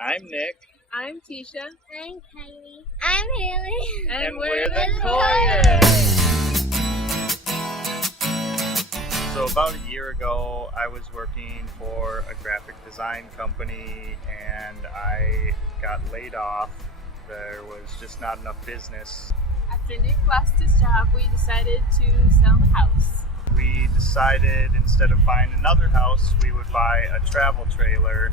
I'm Nick. I'm Teisha. I'm Kylie. I'm Haley. And we're the Coyours. So about a year ago, I was working for a graphic design company and I got laid off. There was just not enough business. After Nick lost his job, we decided to sell the house. We decided instead of buying another house, we would buy a travel trailer.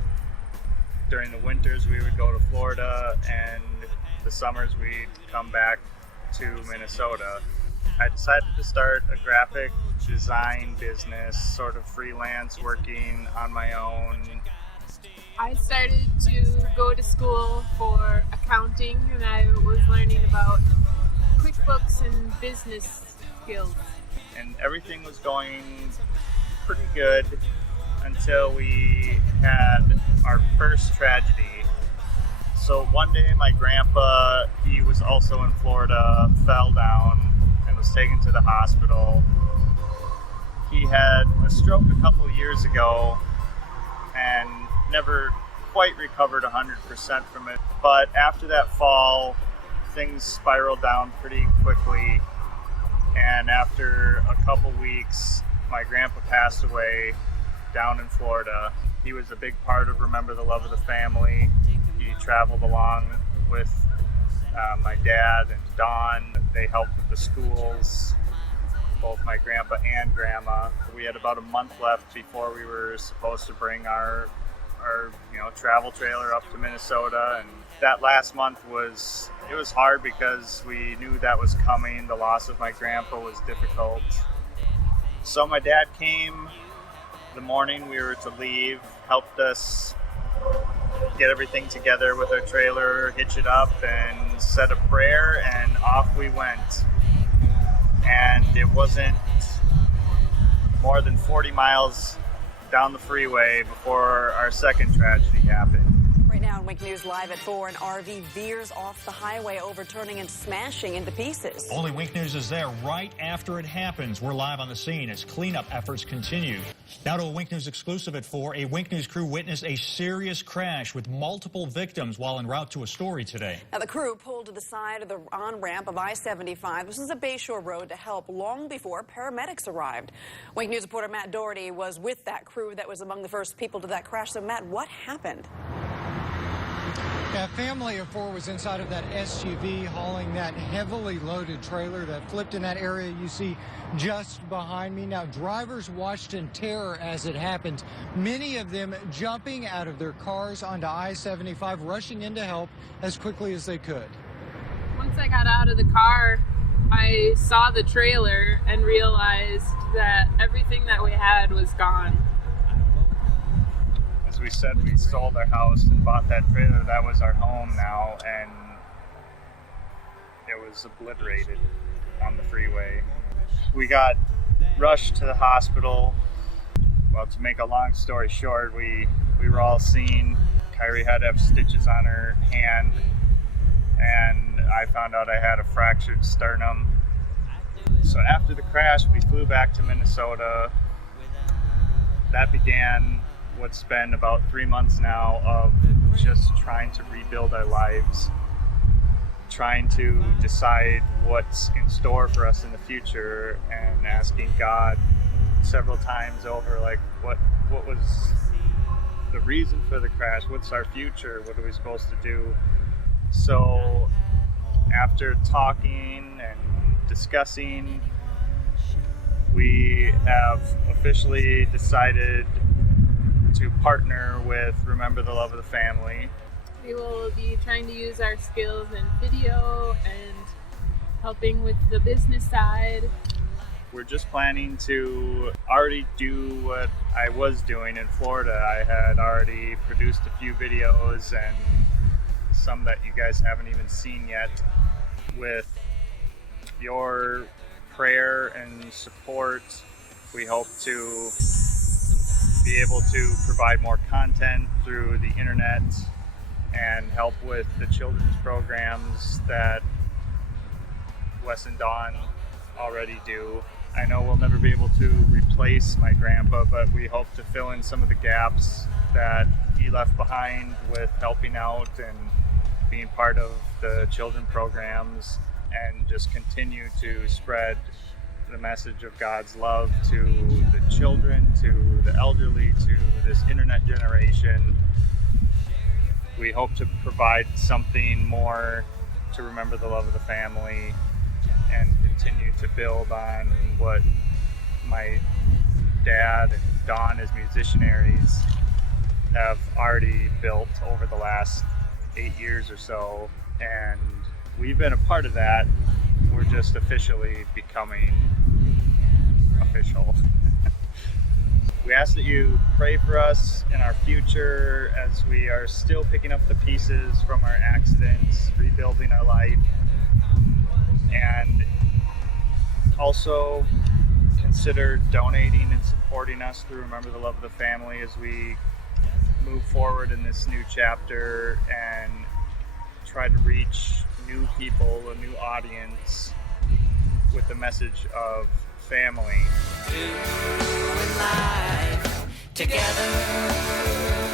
During the winters, we would go to Florida, and the summers, we'd come back to Minnesota. I decided to start a graphic design business, sort of freelance, working on my own. I started to go to school for accounting, and I was learning about QuickBooks and business skills. And everything was going pretty good until we had our first tragedy. So one day my grandpa, he was also in Florida, fell down and was taken to the hospital. He had a stroke a couple years ago and never quite recovered 100% from it. But after that fall, things spiraled down pretty quickly. And after a couple weeks, my grandpa passed away down in Florida. He was a big part of Remember the Love of the Family. He traveled along with my dad and Dawn. They helped with the schools, both my grandpa and grandma. We had about a month left before we were supposed to bring our travel trailer up to Minnesota, and that last month was hard because we knew that was coming. The loss of my grandpa was difficult. So my dad came the morning we were to leave, helped us get everything together with our trailer, hitch it up, and said a prayer, and off we went. And it wasn't more than 40 miles down the freeway before our second tragedy happened. Right now in Wink News Live at 4, an RV veers off the highway, overturning and smashing into pieces. Only Wink News is there right after it happens. We're live on the scene as cleanup efforts continue. Now to a Wink News exclusive at 4. A Wink News crew witnessed a serious crash with multiple victims while en route to a story today. Now the crew pulled to the side of the on-ramp of I-75. This is a Bayshore road to help long before paramedics arrived. Wink News reporter Matt Doherty was with that crew that was among the first people to that crash. So Matt, what happened? A family of 4 was inside of that SUV hauling that heavily loaded trailer that flipped in that area you see just behind me. Now, drivers watched in terror as it happened, many of them jumping out of their cars onto I-75, rushing in to help as quickly as they could. Once I got out of the car, I saw the trailer and realized that everything that we had was gone. As we said, we sold our house and bought that trailer. That was our home now, and it was obliterated on the freeway. We got rushed to the hospital. Well, to make a long story short, we were all seen. Kyrie had to have stitches on her hand, and I found out I had a fractured sternum. So after the crash, we flew back to Minnesota. That began what's been about 3 months now of just trying to rebuild our lives, trying to decide what's in store for us in the future, and asking God several times over, like, what was the reason for the crash? What's our future? What are we supposed to do? So after talking and discussing, we have officially decided to partner with Remember the Love of the Family. We will be trying to use our skills in video and helping with the business side. We're just planning to already do what I was doing in Florida. I had already produced a few videos, and some that you guys haven't even seen yet. With your prayer and support, we hope to be able to provide more content through the internet and help with the children's programs that Wes and Dawn already do. I know we'll never be able to replace my grandpa, but we hope to fill in some of the gaps that he left behind with helping out and being part of the children programs, and just continue to spread the message of God's love to the children, to the elderly, to this internet generation. We hope to provide something more to remember the love of the family and continue to build on what my dad and Don as musicianaries have already built over the last 8 years or so, and we've been a part of that. We're just officially becoming official. We ask that you pray for us in our future as we are still picking up the pieces from our accidents, rebuilding our life, and also consider donating and supporting us through Remember the Love of the Family as we move forward in this new chapter and try to reach new people, a new audience, with the message of family. Doing life together.